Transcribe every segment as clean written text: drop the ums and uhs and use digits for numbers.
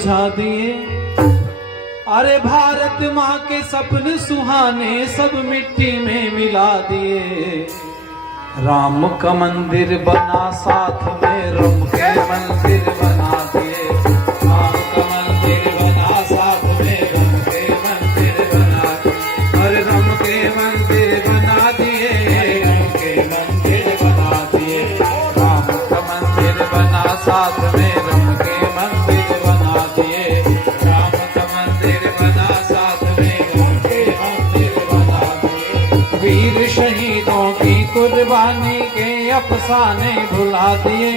बुझा दिए। अरे भारत माँ के सपने सुहाने सब मिट्टी में मिला दिए। राम का मंदिर बना साथ में रम के मंदिर बना दिए। राम का मंदिर बना साथ में रम के मंदिर बना दिए। अरे रम के मंदिर बना दिए, रम के मंदिर बना दिए। राम का मंदिर बना साथ में रम के मंदिर बना दिए। राम का मंदिर बना साथ में रम के मंदिर बना दिए। वीर शहीदों की कुर्बानी के अफसाने भुला दिए।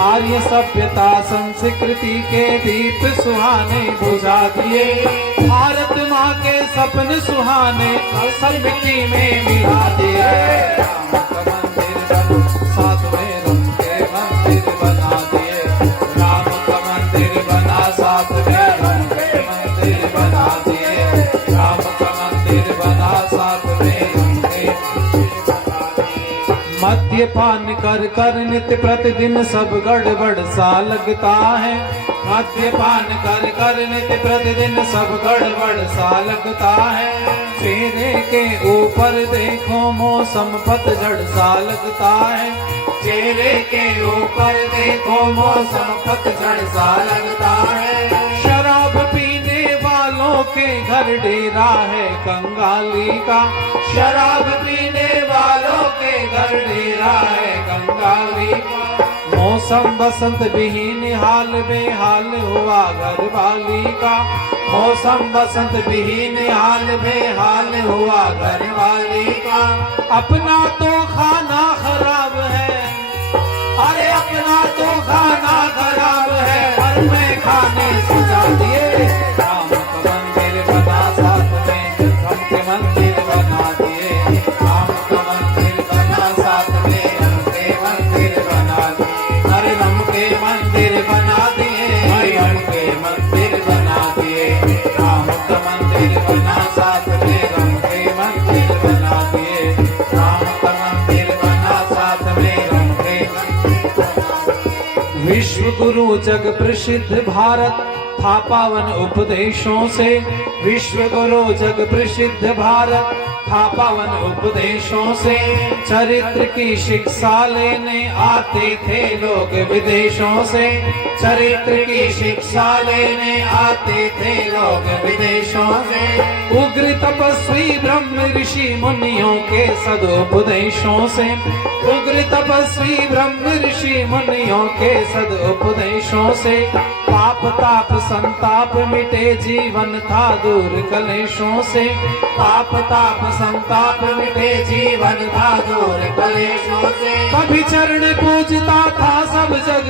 आर्य सभ्यता संस्कृति के दीप सुहाने बुझा दिए। भारत माँ के सपने सुहाने सब मिट्टी में मिला दिए। राम का मंदिर बना साथ में रम के मंदिर बना दिए। राम का मंदिर बना साथ में रम के मंदिर बना दिए। राम का मंदिर बना साथ में रम के मद्यपान कर कर नित्य प्रतिदिन सब गड़बड़ सा लगता है। मद्यपान कर कर नित्य प्रतिदिन सब गड़बड़ सा लगता है। चेहरे के ऊपर देखो मौसम पतझड़ सा लगता है। चेहरे के ऊपर देखो मौसम पतझड़ सा लगता है। शराब पीने वालों के घर डेरा है कंगाली का। शराब पीने वालों के घर डेरा है कंगाली का। मौसम बसंत विहीन हाल बेहाल हुआ घर वाली का। मौसम बसंत विहीन हाल बेहाल हुआ घर वाली का। अपना तो खाना खराब है, अरे अपना तो खाना खराब है, पर मैं खाने सजा दिए। राम का मंदिर बना साथ में रम के मंदिर बना दिए। राम का मंदिर बना साथ में रम के मंदिर बना दिए। अरे रम के मंदिर बना दिए, रम के मंदिर बना दिए। राम का मंदिर बना साथ में रम के मंदिर बना दिए। राम का मंदिर बना साथ में रम के मंदिर बना दिए। विश्व गुरु जग प्रसिद्ध भारत था पावन उपदेशों से। विश्व गुरु जग प्रसिद्ध भारत था पावन उपदेशों से। चरित्र की शिक्षा लेने आते थे लोग विदेशों से। चरित्र की शिक्षा लेने आते थे लोग विदेशों से। उग्र तपस्वी ब्रह्म ऋषि मुनियों के सदुपदेशों से। उग्र तपस्वी ब्रह्म ऋषि मुनियों के सदुपदेशों से। पाप ताप संताप मिटे जीवन था दूर कलेशों से। पाप ताप संताप मिटे जीवन था दूर कलेशों से। कभी चरण पूजता था सब जग,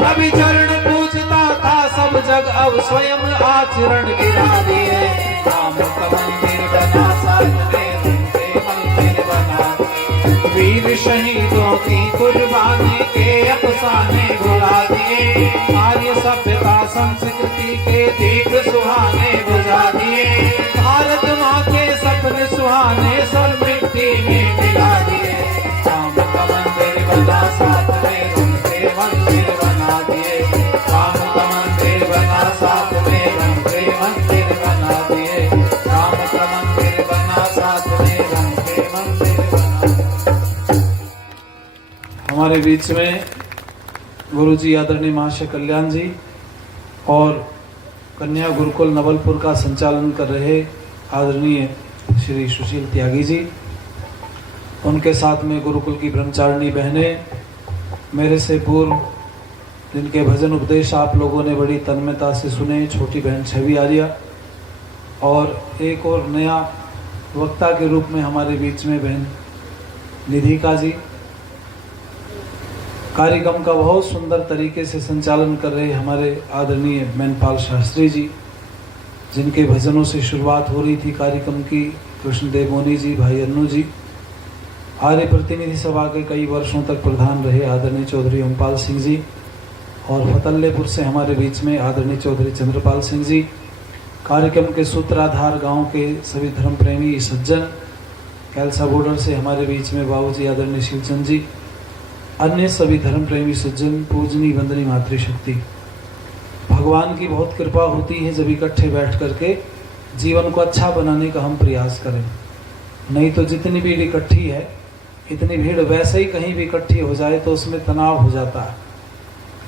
कभी चरण पूजता था सब जग, अब स्वयं आचरण गिरा दिए। राम का मंदिर बना साथ में रम के मंदिर बना दिए। वीर शहीदों की कुर्बानी के अफसाने भुला दिए। आर्य सभ्यता संस्कृति के दीप सुहाने बुझा दिए। भारत माँ के सपने सुहाने सब मिट्टी में मिला दिए। राम का मंदिर बना साथ में रम के मंदिर बना दिए। राम का मंदिर बना साथ में रम के मंदिर बना दिए। राम का मंदिर बना साथ में रम के मंदिर बना दिए। हमारे बीच में गुरुजी आदरणीय महाशय कल्याण जी और कन्या गुरुकुल नवलपुर का संचालन कर रहे आदरणीय श्री सुशील त्यागी जी, उनके साथ में गुरुकुल की ब्रह्मचारिणी बहनें, मेरे से पूर्व जिनके भजन उपदेश आप लोगों ने बड़ी तन्मयता से सुने, छोटी बहन छवि आर्या, और एक और नया वक्ता के रूप में हमारे बीच में बहन निधिका जी। कार्यक्रम का बहुत सुंदर तरीके से संचालन कर रहे हमारे आदरणीय मैनपाल शास्त्री जी, जिनके भजनों से शुरुआत हो रही थी कार्यक्रम की, कृष्णदेव मोनी जी, भाई अन्नू जी। आर्य प्रतिनिधि सभा के कई वर्षों तक प्रधान रहे आदरणीय चौधरी ओमपाल सिंह जी, और फतल्लेपुर से हमारे बीच में आदरणीय चौधरी चंद्रपाल सिंह जी। कार्यक्रम के सूत्राधार गांव के सभी धर्म प्रेमी सज्जन, कैलसा बॉर्डर से हमारे बीच में बाबूजी आदरणीय शिवचंद जी, अन्य सभी धर्म प्रेमी सज्जन, पूजनी वंदनी मातृशक्ति। भगवान की बहुत कृपा होती है जब इकट्ठे बैठ करके जीवन को अच्छा बनाने का हम प्रयास करें। नहीं तो जितनी भीड़ इकट्ठी है, इतनी भीड़ वैसे ही कहीं भी इकट्ठी हो जाए तो उसमें तनाव हो जाता है।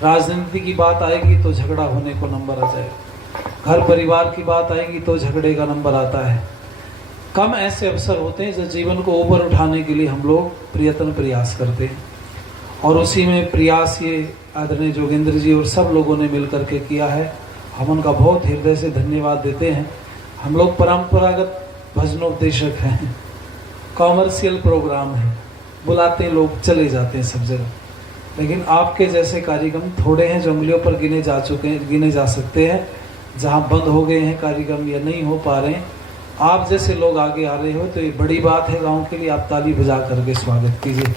राजनीति की बात आएगी तो झगड़ा होने को नंबर आ जाएगा, घर परिवार की बात आएगी तो झगड़े का नंबर आता है। कम ऐसे अवसर होते हैं जो जीवन को ऊपर उठाने के लिए हम लोग प्रयास करते हैं, और उसी में प्रयास ये आदरणीय जोगेंद्र जी और सब लोगों ने मिलकर के किया है। हम उनका बहुत हृदय से धन्यवाद देते हैं। हम लोग परंपरागत भजनोपदेशक हैं, कॉमर्शियल प्रोग्राम है, बुलाते हैं लोग चले जाते हैं सब जगह, लेकिन आपके जैसे कार्यक्रम थोड़े हैं जो उंगलियों पर गिने जा सकते हैं, जहाँ बंद हो गए हैं कार्यक्रम या नहीं हो पा रहे हैं। आप जैसे लोग आगे आ रहे हो तो ये बड़ी बात है गांव के लिए। आप ताली बजा करके स्वागत कीजिए।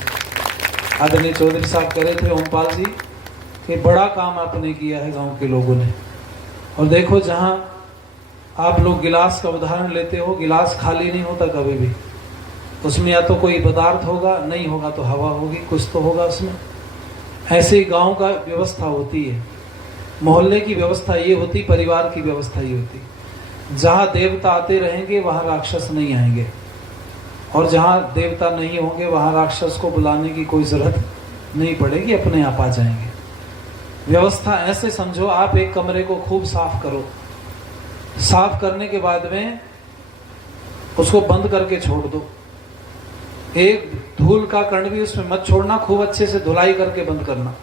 आदरणीय चौधरी साहब कह रहे थे ओमपाल जी कि बड़ा काम आपने किया है गांव के लोगों ने। और देखो, जहां आप लोग गिलास का उदाहरण लेते हो, गिलास खाली नहीं होता कभी भी, उसमें या तो कोई पदार्थ होगा, नहीं होगा तो हवा होगी, कुछ तो होगा उसमें। ऐसे ही गांव का व्यवस्था होती है, मोहल्ले की व्यवस्था ये होती, परिवार की व्यवस्था ये होती। जहां देवता आते रहेंगे वहां राक्षस नहीं आएंगे, और जहां देवता नहीं होंगे वहां राक्षस को बुलाने की कोई जरूरत नहीं पड़ेगी, अपने आप आ जाएंगे। व्यवस्था ऐसे समझो, आप एक कमरे को खूब साफ करो, साफ करने के बाद में उसको बंद करके छोड़ दो, एक धूल का कण भी उसमें मत छोड़ना, खूब अच्छे से धुलाई करके बंद करना।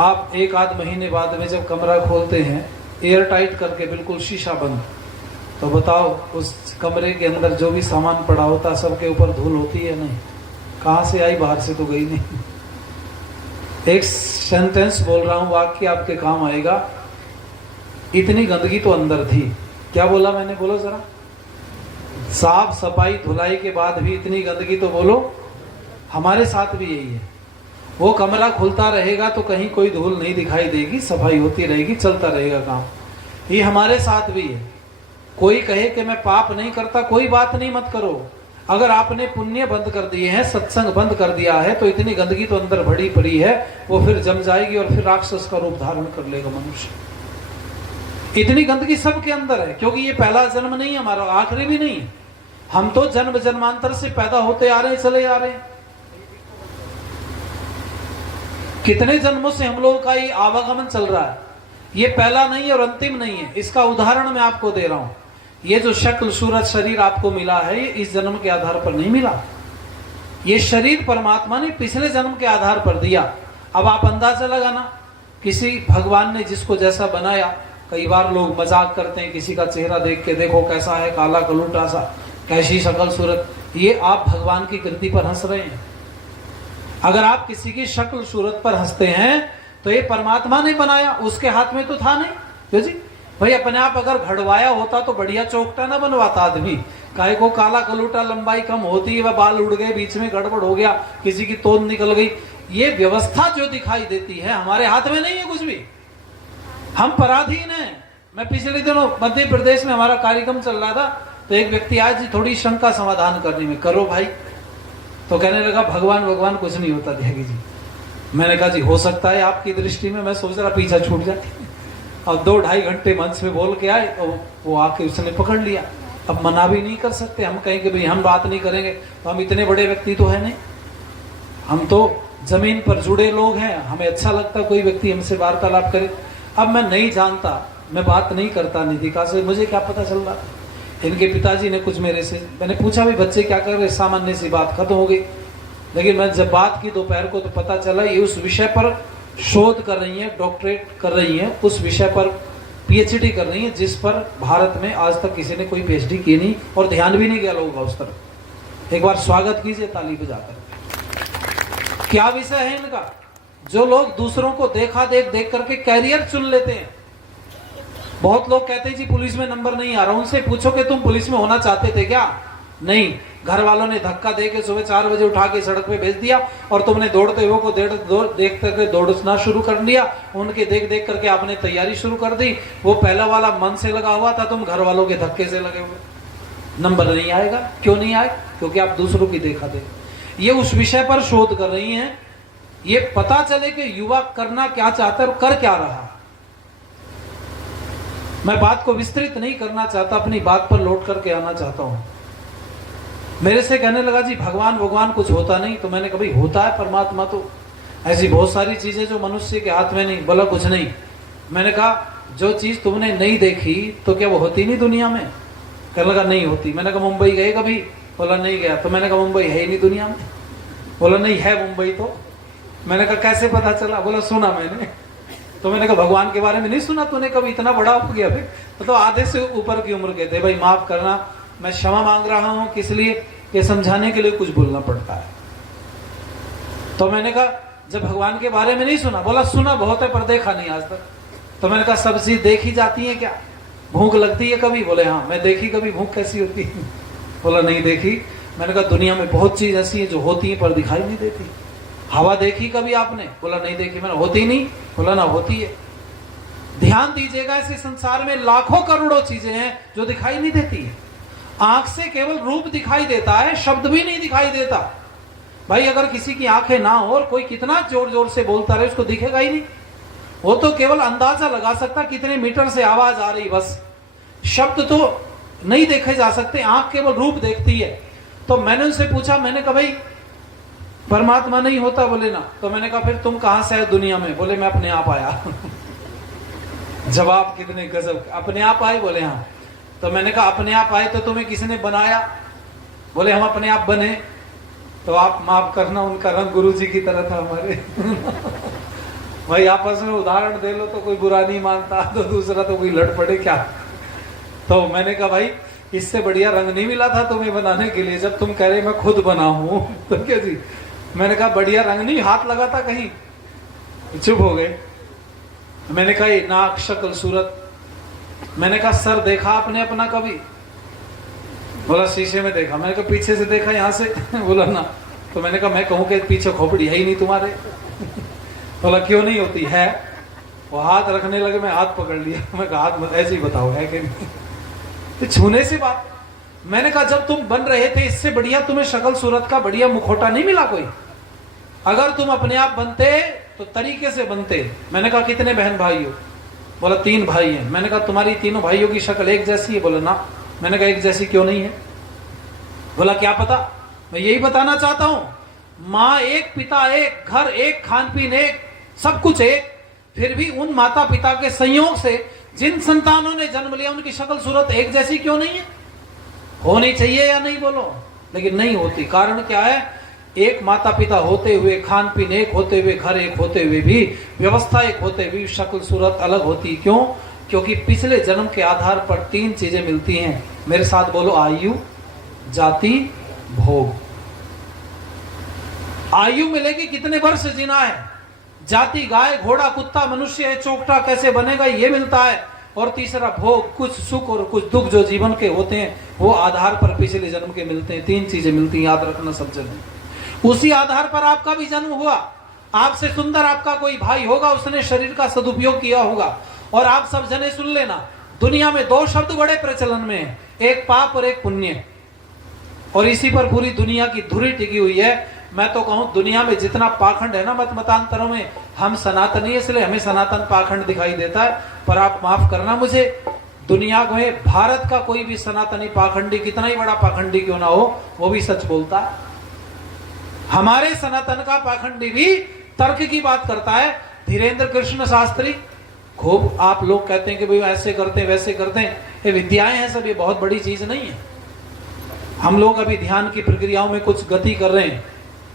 आप एक आध महीने बाद में जब कमरा खोलते हैं एयर टाइट करके, बिल्कुल शीशा बंद, तो बताओ उस कमरे के अंदर जो भी सामान पड़ा होता सबके ऊपर धूल होती है नहीं? कहाँ से आई? बाहर से तो गई नहीं। एक सेंटेंस बोल रहा हूं, वाक्य आपके काम आएगा। इतनी गंदगी तो अंदर थी। क्या बोला मैंने? बोलो जरा। साफ सफाई धुलाई के बाद भी इतनी गंदगी तो बोलो। हमारे साथ भी यही है। वो कमरा खुलता रहेगा तो कहीं कोई धूल नहीं दिखाई देगी, सफाई होती रहेगी, चलता रहेगा काम। ये हमारे साथ भी है। कोई कहे कि मैं पाप नहीं करता, कोई बात नहीं, मत करो। अगर आपने पुण्य बंद कर दिए हैं, सत्संग बंद कर दिया है, तो इतनी गंदगी तो अंदर भरी पड़ी है, वो फिर जम जाएगी और फिर राक्षस का रूप धारण कर लेगा मनुष्य। इतनी गंदगी सबके अंदर है, क्योंकि ये पहला जन्म नहीं है हमारा, आखिरी भी नहीं है। हम तो जन्म जन्मांतर से पैदा होते आ रहे हैं, चले आ रहे हैं। कितने जन्मों से हम लोगों का ये आवागमन चल रहा है। ये पहला नहीं और अंतिम नहीं है। इसका उदाहरण मैं आपको दे रहा हूं। ये जो शक्ल सूरत शरीर आपको मिला है, ये इस जन्म के आधार पर नहीं मिला। ये शरीर परमात्मा ने पिछले जन्म के आधार पर दिया। अब आप अंदाजा लगाना, किसी भगवान ने जिसको जैसा बनाया, कई बार लोग मजाक करते हैं किसी का चेहरा देख के, देखो कैसा है, काला कलूटा सा, कैसी शक्ल सूरत। ये आप भगवान की कृति पर हंस रहे हैं। अगर आप किसी की शक्ल सूरत पर हंसते हैं तो ये परमात्मा ने बनाया, उसके हाथ में तो था नहीं। क्यों जी भाई, अपने आप अगर घड़वाया होता तो बढ़िया चौकटा ना बनवाता आदमी। काहे को काला कलूटा, लंबाई कम होती है, वह बाल उड़ गए, बीच में गड़बड़ हो गया, किसी की तोंद निकल गई। ये व्यवस्था जो दिखाई देती है हमारे हाथ में नहीं है कुछ भी। हम पराधीन हैं। मैं पिछले दिनों मध्य प्रदेश में हमारा कार्यक्रम चल रहा था, तो एक व्यक्ति आज जी थोड़ी शंका समाधान करने में, करो भाई। तो कहने लगा भगवान भगवान कुछ नहीं होता त्यागी जी। मैंने कहा जी हो सकता है आपकी दृष्टि में, मैं सोच रहा पीछा छूट जाए। अब 2-2.5 घंटे मंच में बोल के आए तो वो आके उसने पकड़ लिया। अब मना भी नहीं कर सकते, हम कहेंगे भाई हम बात नहीं करेंगे, तो हम इतने बड़े व्यक्ति तो है नहीं। हम तो जमीन पर जुड़े लोग हैं, हमें अच्छा लगता कोई व्यक्ति हमसे वार्तालाप करे। अब मैं नहीं जानता, मैं बात नहीं करता निधिका से, मुझे क्या पता चल रहा। इनके पिताजी ने कुछ मेरे से, मैंने पूछा भी बच्चे क्या कर रहे, सामान्य सी बात खत्म हो गई। लेकिन मैं जब बात की दोपहर को तो पता चला ये उस विषय पर शोध कर रही हैं, डॉक्टरेट कर रही हैं, उस विषय पर पीएचडी कर रही हैं जिस पर भारत में आज तक किसी ने कोई पीएचडी की नहीं और ध्यान भी नहीं गया लोगों का उस तरफ। एक बार स्वागत कीजिए ताली बजाकर। क्या विषय है इनका? जो लोग दूसरों को देखा देख करके कैरियर चुन लेते हैं। बहुत लोग कहते हैं जी पुलिस में नंबर नहीं आ रहा। उनसे पूछो कि तुम पुलिस में होना चाहते थे क्या? नहीं, घर वालों ने धक्का देके सुबह 4 बजे उठा के सड़क पे भेज दिया और तुमने दौड़ते हुए को देखते करके दौड़ना शुरू कर दिया। उनके देख करके आपने तैयारी शुरू कर दी। वो पहला वाला मन से लगा हुआ था, तुम घर वालों के धक्के से लगे हुए। नंबर नहीं आएगा। क्यों नहीं आए? क्योंकि आप दूसरों की देखा देख। ये उस विषय पर शोध कर रही हैं, ये पता चले कि युवा करना क्या चाहता है और कर क्या रहा। मैं बात को विस्तृत नहीं करना चाहता, अपनी बात पर लौट करके आना चाहता हूं। मेरे से कहने लगा जी भगवान कुछ होता नहीं। तो मैंने कहा भाई होता है परमात्मा, तो ऐसी बहुत सारी चीजें जो मनुष्य के हाथ में नहीं। बोला कुछ नहीं। मैंने कहा जो चीज तुमने नहीं देखी तो क्या वो होती नहीं दुनिया में? कहने लगा नहीं होती। मैंने कहा मुंबई गए कभी? बोला नहीं गया। तो मैंने कहा मुंबई है ही नहीं दुनिया में? बोला नहीं है मुंबई। तो मैंने कहा कैसे पता चला? बोला सुना मैंने। तो मैंने कहा भगवान के बारे में नहीं सुना तूने कभी? इतना बड़ा हो गया भाई। तो आधे से ऊपर की उम्र के थे। भाई माफ करना, मैं क्षमा मांग रहा हूं, किस लिए? ये समझाने के लिए कुछ बोलना पड़ता है। तो मैंने कहा जब भगवान के बारे में नहीं सुना? बोला सुना बहुत है पर देखा नहीं आज तक। तो मैंने कहा सब्जी देखी जाती है क्या? भूख लगती है कभी? बोले हाँ। मैं देखी कभी भूख कैसी होती है? बोला नहीं देखी। मैंने कहा दुनिया में बहुत चीज ऐसी है जो होती है पर दिखाई नहीं देती। हवा देखी कभी आपने? बोला नहीं देखी। मैंने होती नहीं? बोला ना होती है। ध्यान दीजिएगा, ऐसे संसार में लाखों करोड़ों चीजें हैं जो दिखाई नहीं देती है। आंख से केवल रूप दिखाई देता है, शब्द भी नहीं दिखाई देता। भाई अगर किसी की आंखें ना हो और कोई कितना जोर जोर से बोलता रहे उसको दिखेगा ही नहीं। वो तो केवल अंदाजा लगा सकता कितने मीटर से आवाज आ रही, बस। शब्द तो नहीं देखे जा सकते, आंख केवल रूप देखती है। तो मैंने उनसे पूछा, मैंने कहा भाई परमात्मा नहीं होता? बोले ना। तो मैंने कहा फिर तुम कहां से आए दुनिया में? बोले मैं अपने आप आया। जवाब कितने गजब, अपने आप आए? बोले हाँ। तो मैंने कहा अपने आप आए तो तुम्हें किसने बनाया? बोले हम अपने आप बने। तो आप माफ करना, उनका रंग गुरु जी की तरह था हमारे। भाई आपस में उदाहरण दे लो तो कोई बुरा नहीं मानता, तो दूसरा तो कोई लड़ पड़े क्या। तो मैंने कहा भाई इससे बढ़िया रंग नहीं मिला था तुम्हें बनाने के लिए, जब तुम कह रहे मैं खुद बना हूं। तो क्या जी? मैंने कहा बढ़िया रंग नहीं, हाथ लगा था कहीं? चुप हो गए। मैंने कहा नाक शक्ल सूरत। मैंने कहा सर देखा आपने अपना कभी? बोला शीशे में देखा। मैंने कहा पीछे से देखा यहां से? बोला ना। तो मैंने कहा मैं कहूं कि पीछे खोपड़ी है ही नहीं तुम्हारे? बोला क्यों नहीं होती है? वो हाथ रखने लगे, मैं हाथ पकड़ लिया। मैं कहा हाथ ऐसे ही बताओ है कि नहीं? तो छूने से बात। मैंने कहा जब तुम बन रहे थे इससे बढ़िया तुम्हें शक्ल सूरत का बढ़िया मुखौटा नहीं मिला कोई? अगर तुम अपने आप बनते तो तरीके से बनते। मैंने कहा कितने बहन भाई हो? बोला 3 भाई हैं। मैंने कहा तुम्हारी तीनों भाइयों की शक्ल एक जैसी है? बोला ना। मैंने कहा एक जैसी क्यों नहीं है? बोला क्या पता, मैं यही बताना चाहता हूं। माँ एक, पिता एक, घर एक, खान पीन एक, सब कुछ एक। फिर भी उन माता पिता के संयोग से जिन संतानों ने जन्म लिया उनकी शक्ल सूरत एक जैसी क्यों नहीं है? होनी चाहिए या नहीं बोलो? लेकिन नहीं होती। कारण क्या है? एक माता पिता होते हुए, खान पीन एक होते हुए, घर एक होते हुए भी, व्यवस्था एक होते हुए शक्ल सूरत अलग होती। क्यों? क्योंकि पिछले जन्म के आधार पर 3 चीजें मिलती हैं। मेरे साथ बोलो, आयु, जाति, भोग। आयु मिलेगी, कितने वर्ष जीना है। जाति गाय घोड़ा कुत्ता मनुष्य है, चौकटा कैसे बनेगा ये मिलता है। और तीसरा भोग, कुछ सुख और कुछ दुख जो जीवन के होते हैं वो आधार पर पिछले जन्म के मिलते हैं। 3 चीजें मिलती हैं, याद रखना सब जगह। उसी आधार पर आपका भी जन्म हुआ। आपसे सुंदर आपका कोई भाई होगा, उसने शरीर का सदुपयोग किया होगा। और आप सब जने सुन लेना, दुनिया में 2 शब्द बड़े प्रचलन में है, एक पाप और एक पुण्य। और इसी पर पूरी दुनिया की धुरी टिकी हुई है। मैं तो कहूं दुनिया में जितना पाखंड है ना मत मतांतरों में, हम सनातनी इसलिए हमें सनातन पाखंड दिखाई देता है। पर आप माफ करना मुझे, दुनिया में भारत का कोई भी सनातनी पाखंडी कितना ही बड़ा पाखंडी क्यों ना हो, वो भी सच बोलता है। हमारे सनातन का पाखंडी भी तर्क की बात करता है। धीरेन्द्र कृष्ण शास्त्री, खूब आप लोग कहते हैं कि भाई ऐसे करते हैं वैसे करते हैं, ये विद्याएं हैं सब, ये बहुत बड़ी चीज नहीं है। हम लोग अभी ध्यान की प्रक्रियाओं में कुछ गति कर रहे हैं।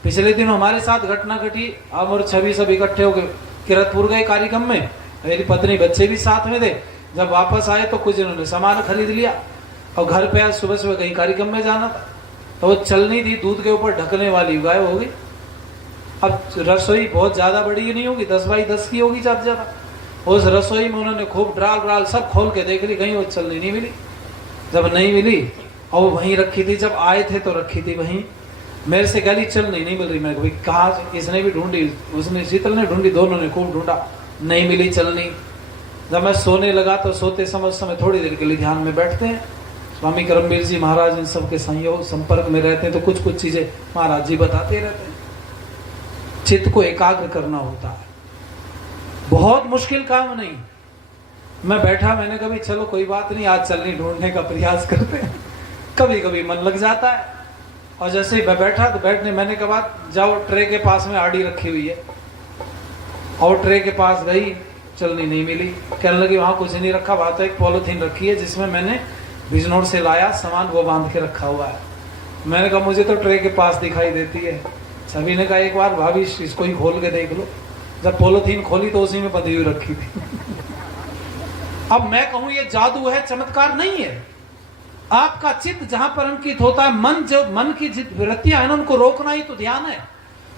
पिछले दिन हमारे साथ घटना घटी, हम और छवि सब इकट्ठे होकर किरतपुर गए कार्यक्रम में। मेरी पत्नी बच्चे भी साथ में थे। जब वापस आए तो कुछ इन्होंने सामान खरीद लिया और घर पे आज सुबह सुबह कहीं कार्यक्रम में जाना था, तो वो चलनी थी दूध के ऊपर ढकने वाली, गायब हो गई। अब रसोई बहुत ज्यादा बड़ी नहीं होगी, 10 बाई 10 की होगी ज्यादा ज्यादा। उस रसोई में उन्होंने खूब ड्राल सब खोल के देख ली, कहीं वो चलनी नहीं मिली। जब नहीं मिली और वो वहीं रखी थी, जब आए थे तो रखी थी वहीं। मेरे से गली चल नहीं मिल रही। मैं भाई कहा, इसने भी ढूंढी, उसने शीतल ने ढूंढी, दोनों ने खूब ढूंढा, नहीं मिली चलनी। जब मैं सोने लगा तो सोते समय थोड़ी देर के लिए ध्यान में बैठते हैं। स्वामी करमवीर जी महाराज इन सबके संयोग संपर्क में रहते हैं तो कुछ कुछ चीजें महाराज जी बताते रहते हैं। चित्त को एकाग्र करना होता है, बहुत मुश्किल काम नहीं। मैं बैठा, मैंने कभी चलो कोई बात नहीं, आज चलनी ढूंढने का प्रयास करते हैं। कभी कभी मन लग जाता है। और जैसे ही मैं बैठा तो बैठने, मैंने कहा जाओ ट्रे के पास में आड़ी रखी हुई है, और ट्रे के पास गई, चलनी नहीं मिली। कहने लगी वहां कुछ नहीं रखा, वहां तो एक पॉलिथीन रखी है जिसमें मैंने बिजनौर से लाया सामान, वो बांध के रखा हुआ है। मैंने कहा मुझे तो ट्रे के पास दिखाई देती है। सभी ने कहा एक बार भाभी इसको ही खोल के देख लो। जब पॉलिथीन खोली तो उसी में बंधी हुई रखी थी। अब मैं कहूं ये जादू है, चमत्कार नहीं है। आपका चित्त जहां पर अंकित होता है, मन, जो मन की वृत्तियां है ना, उनको रोकना ही तो ध्यान है।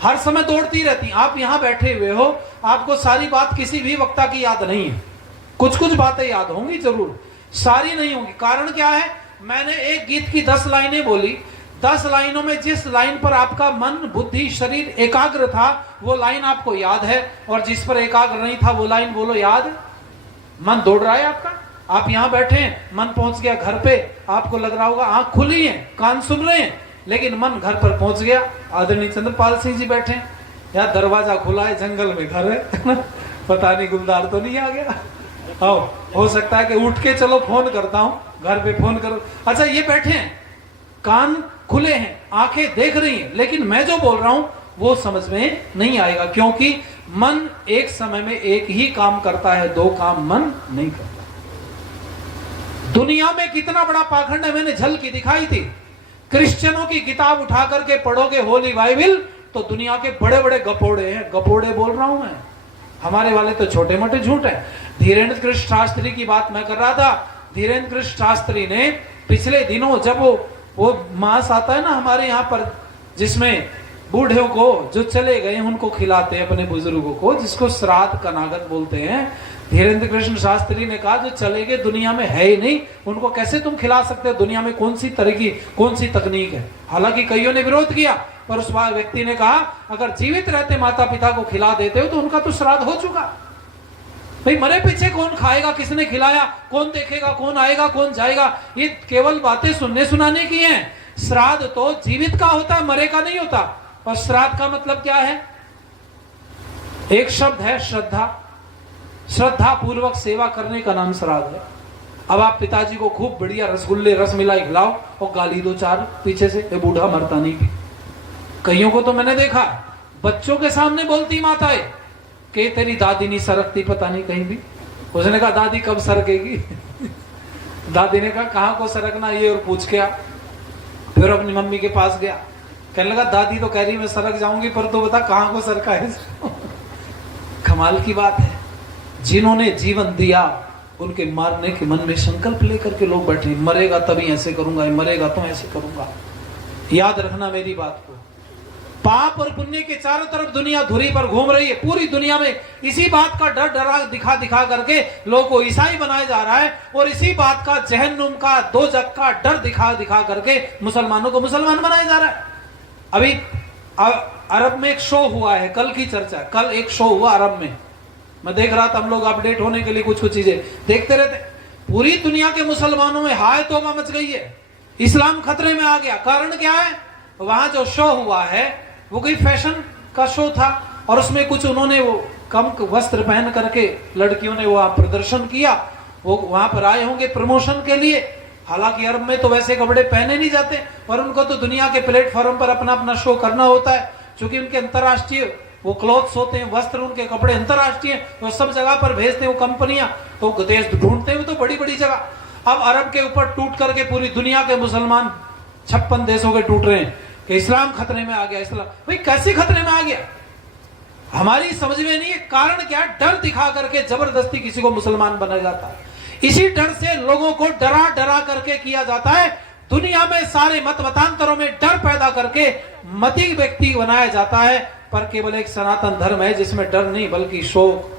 हर समय दौड़ती रहती। आप यहां बैठे हुए हो, आपको सारी बात किसी भी वक्ता की याद नहीं है। कुछ कुछ बातें याद होंगी जरूर, सारी नहीं होंगी। कारण क्या है? मैंने एक गीत की 10 लाइनें बोली, 10 लाइनों में जिस लाइन पर आपका मन, बुद्धि, शरीर एकाग्र था, वो लाइन आपको याद है, और जिस पर एकाग्र नहीं था वो लाइन बोलो याद है? मन दौड़ रहा है आपका। आप यहां बैठे हैं, मन पहुंच गया घर पे, आपको लग रहा होगा आंख खुली है, कान सुन रहे हैं, लेकिन मन घर पर पहुंच गया। आदरणीय चंद्रपाल सिंह जी बैठे हैं, यहाँ दरवाजा खुला है, जंगल में घर है। पता नहीं गुलदार तो नहीं आ गया। हो सकता है कि उठ के चलो फोन करता हूं, घर पे फोन करो। अच्छा, ये बैठे हैं, कान खुले हैं, आंखें देख रही हैं, लेकिन मैं जो बोल रहा हूं वो समझ में नहीं आएगा, क्योंकि मन एक समय में एक ही काम करता है, दो काम मन नहीं करता। दुनिया में कितना बड़ा पाखंड है, मैंने झलकी दिखाई थी। क्रिश्चियनों की किताब उठा करके पढ़ोगे होली बाइबिल, तो दुनिया के बड़े बड़े गपोड़े हैं। गपोड़े बोल रहा हूं मैं, हमारे वाले तो छोटे मोटे झूठ है। धीरेन्द्र कृष्ण शास्त्री की बात मैं कर रहा था। धीरेन्द्र कृष्ण शास्त्री ने पिछले दिनों, जब वो मास आता है ना हमारे यहाँ पर, जिसमें बूढ़ों को जो चले गए उनको खिलाते हैं, अपने बुजुर्गों को, जिसको श्राद्ध कनागत बोलते हैं। धीरेन्द्र कृष्ण शास्त्री ने कहा जो चले गए, दुनिया में है ही नहीं, उनको कैसे तुम खिला सकते हो? दुनिया में कौन सी तरह की, कौन सी तकनीक है? हालांकि कईयों ने विरोध किया, पर उस व्यक्ति ने कहा अगर जीवित रहते माता पिता को खिला देते हो तो उनका तो श्राद्ध हो चुका। भाई मरे पीछे कौन खाएगा, किसने खिलाया, कौन देखेगा, कौन आएगा, कौन जाएगा? ये केवल बातें सुनने सुनाने की हैं। श्राद्ध तो जीवित का होता है, मरे का नहीं होता। और श्राद्ध का मतलब क्या है? एक शब्द है श्रद्धा। श्रद्धा पूर्वक सेवा करने का नाम श्राद्ध है। अब आप पिताजी को खूब बढ़िया रसगुल्ले, रसमिलाई खिलाओ और गाली दो चार पीछे से, ये बूढ़ा मरता नहीं भी। कईयों को तो मैंने देखा बच्चों के सामने बोलती माताएं कि तेरी दादी नहीं सरकती, पता नहीं कहीं भी। उसने कहा दादी कब सरकेगी? दादी ने कहा कहां को सरकना ये, और पूछ के आ। फिर अपनी मम्मी के पास गया, कहने लगा दादी तो कह रही मैं सरक जाऊंगी, पर तो बता कहां को सरका है। कमाल की बात है, जिन्होंने जीवन दिया उनके मारने के मन में संकल्प लेकर के लोग बैठे, मरेगा तभी ऐसे करूंगा, मरेगा तो ऐसे करूंगा। याद रखना मेरी बात को। पाप और पुण्य के चारों तरफ दुनिया धुरी पर घूम रही है। पूरी दुनिया में इसी बात का डर डरा दिखा दिखा करके लोगों को ईसाई बनाया जा रहा है, और इसी बात का, जहन्नुम का, दोजख का डर दिखा दिखा करके मुसलमानों को मुसलमान बनाया जा रहा है। अभी अरब में एक शो हुआ है, कल की चर्चा, कल एक शो हुआ अरब में, मैं देख रहा था। हम लोग अपडेट होने के लिए कुछ कुछ चीजें देखते रहते। पूरी दुनिया के मुसलमानों में हाय तौबा मच गई है, इस्लाम खतरे में आ गया। कारण क्या है? वहां जो शो हुआ है वो कोई फैशन का शो था, और उसमें कुछ उन्होंने वो कम वस्त्र पहन करके लड़कियों ने वहां प्रदर्शन किया। वो वहां पर आए होंगे प्रमोशन के लिए। हालांकि अरब में तो वैसे कपड़े पहने नहीं जाते, पर उनको तो दुनिया के प्लेटफॉर्म पर अपना अपना शो करना होता है, क्योंकि उनके अंतर्राष्ट्रीय वो क्लॉथ्स होते हैं, वस्त्र, उनके कपड़े अंतर्राष्ट्रीय, वो सब जगह पर भेजते हैं वो कंपनियां, तो देश ढूंढते हैं तो बड़ी बड़ी जगह। अब अरब के ऊपर टूट करके पूरी दुनिया के मुसलमान 56 देशों के टूट रहे हैं कि इस्लाम खतरे में आ गया। इस्लाम भाई कैसे खतरे में आ गया? हमारी समझ में नहीं है। कारण क्या? डर दिखा करके जबरदस्ती किसी को मुसलमान बनाया जाता है। इसी डर से लोगों को डरा डरा करके किया जाता है। दुनिया में सारे मत मतांतरों में डर पैदा करके मती व्यक्ति बनाया जाता है, पर केवल एक सनातन धर्म है जिसमें डर नहीं बल्कि शोक,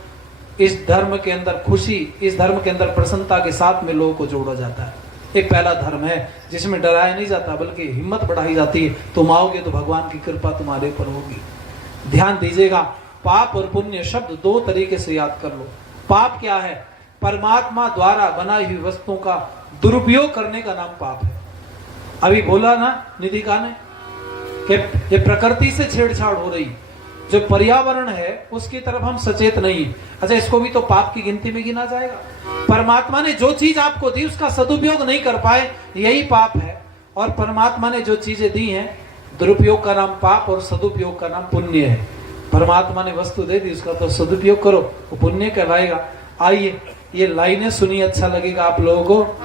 इस धर्म के अंदर खुशी, इस धर्म के अंदर प्रसन्नता के साथ में लोगों को जोड़ा जाता है। एक पहला धर्म है जिसमें डराया नहीं जाता बल्कि हिम्मत बढ़ाई जाती है। तुम आओगे तो भगवान की कृपा तुम्हारे ऊपर होगी। ध्यान दीजिएगा, पाप और पुण्य शब्द दो तरीके से याद कर लो। पाप क्या है? परमात्मा द्वारा बनाई हुई वस्तुओं का दुरुपयोग करने का नाम पाप है। अभी बोला ना निधिका ने कि ये प्रकृति से छेड़छाड़ हो रही, जो पर्यावरण है उसकी तरफ हम सचेत नहीं। अच्छा, इसको भी तो पाप की गिनती में गिना जाएगा। परमात्मा ने जो चीज आपको दी उसका सदुपयोग नहीं कर पाए, यही पाप है। और परमात्मा ने जो चीजें दी हैं, दुरुपयोग का नाम पाप और सदुपयोग का नाम पुण्य है। परमात्मा ने वस्तु दे दी, उसका तो सदुपयोग करो, वो पुण्य कहलाएगा। आइए ये लाइनें सुनिए, अच्छा लगेगा आप लोगों को।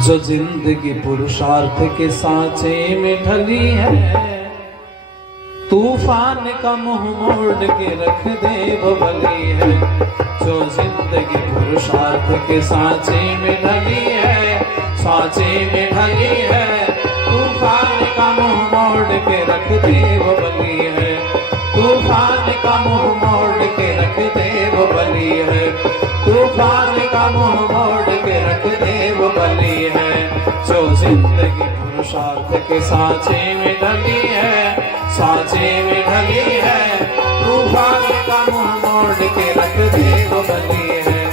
जो जिंदगी पुरुषार्थ के सांचे में ढली है, तूफान का मुंह मोड़ के रख दे वो भली है। जो जिंदगी पुरुषार्थ के सांचे में ढली है, सांचे में ढली है, तूफान का मुंह मोड़ के रख दे वो भली है। तूफान का मुंह मोड़ के रख दे वो भली है। तूफान का मुंह मोड़ के रख दे वो भली है। जो जिंदगी पुरुषार्थ के सांचे में ढली है, सांचे में ढली है, तूफान का मुंह मोड़ के रख दे वो भली है।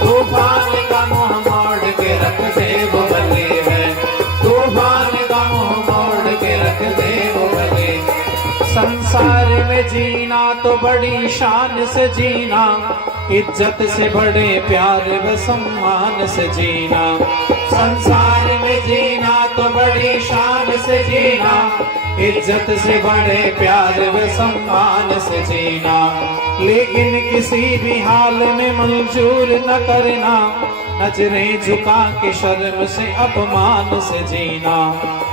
तूफान का मुंह मोड़ के रख दे वो भली है। तूफान का मुंह मोड़ के रख दे वो भली। संसार में जीना तो बड़ी शान से जीना, इज्जत से बड़े प्यार व सम्मान से जीना। संसार में जीना तो बड़ी शान से जीना, इज्जत से बड़े प्यार व सम्मान से जीना। लेकिन किसी भी हाल में मंजूर न करना, नजरें झुका के शर्म से अपमान से जीना।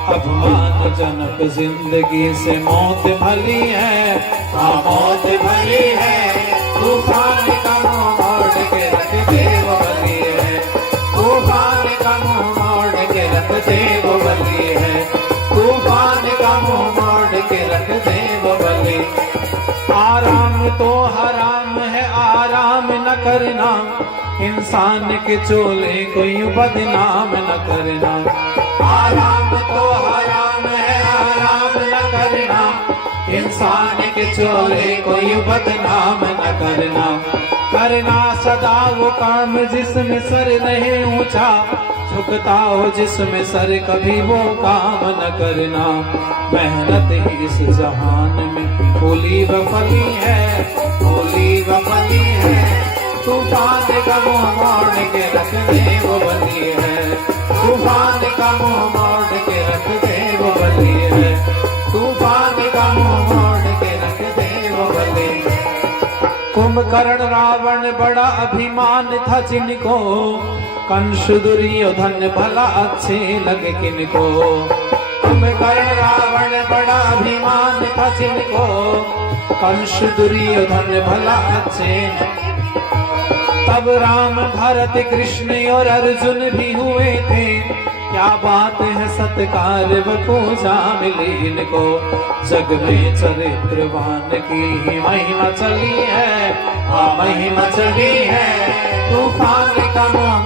अपमानजनक जिंदगी से मौत भली है, हाँ मौत भली है। तूफान का मुंह मोड़ के रख दे वो भली है। तूफान का मुंह मोड़ के रख दे वो भली है। तूफान का मुंह मोड़ के रख दे वो भली। आराम तो हराम है, आराम न करना, इंसान के चोले कोई बदनाम न करना। आराम तो हराम है, आराम न करना, इंसान के चोले कोई बदनाम न करना। करना सदा वो काम जिसमें सर रहे ऊंचा, झुकता हो जिसमें सर कभी वो काम न करना। मेहनत ही इस जहान में फूली व फली है, फूली व फली है। तूफान का मुंह मोड़ के रख दे वो भली है। तूफान का मुंह मोड़ के रख दे वो भली है। तूफान का मुंह मोड़ के रख दे वो भली। कुंभकर्ण रावण बड़ा अभिमान था जिनको, कंस दुर्योधन भला अच्छे लगे किनको। कुंभकर्ण रावण बड़ा अभिमान था जिनको, कंस दुर्योधन भला अच्छे। तब राम भरत कृष्ण और अर्जुन भी हुए थे, क्या बात है सत्कार व पूजा मिली इनको। जग में चरित्रवान की ही महिमा चली है, हाँ महिमा चली है। तूफान का मुंह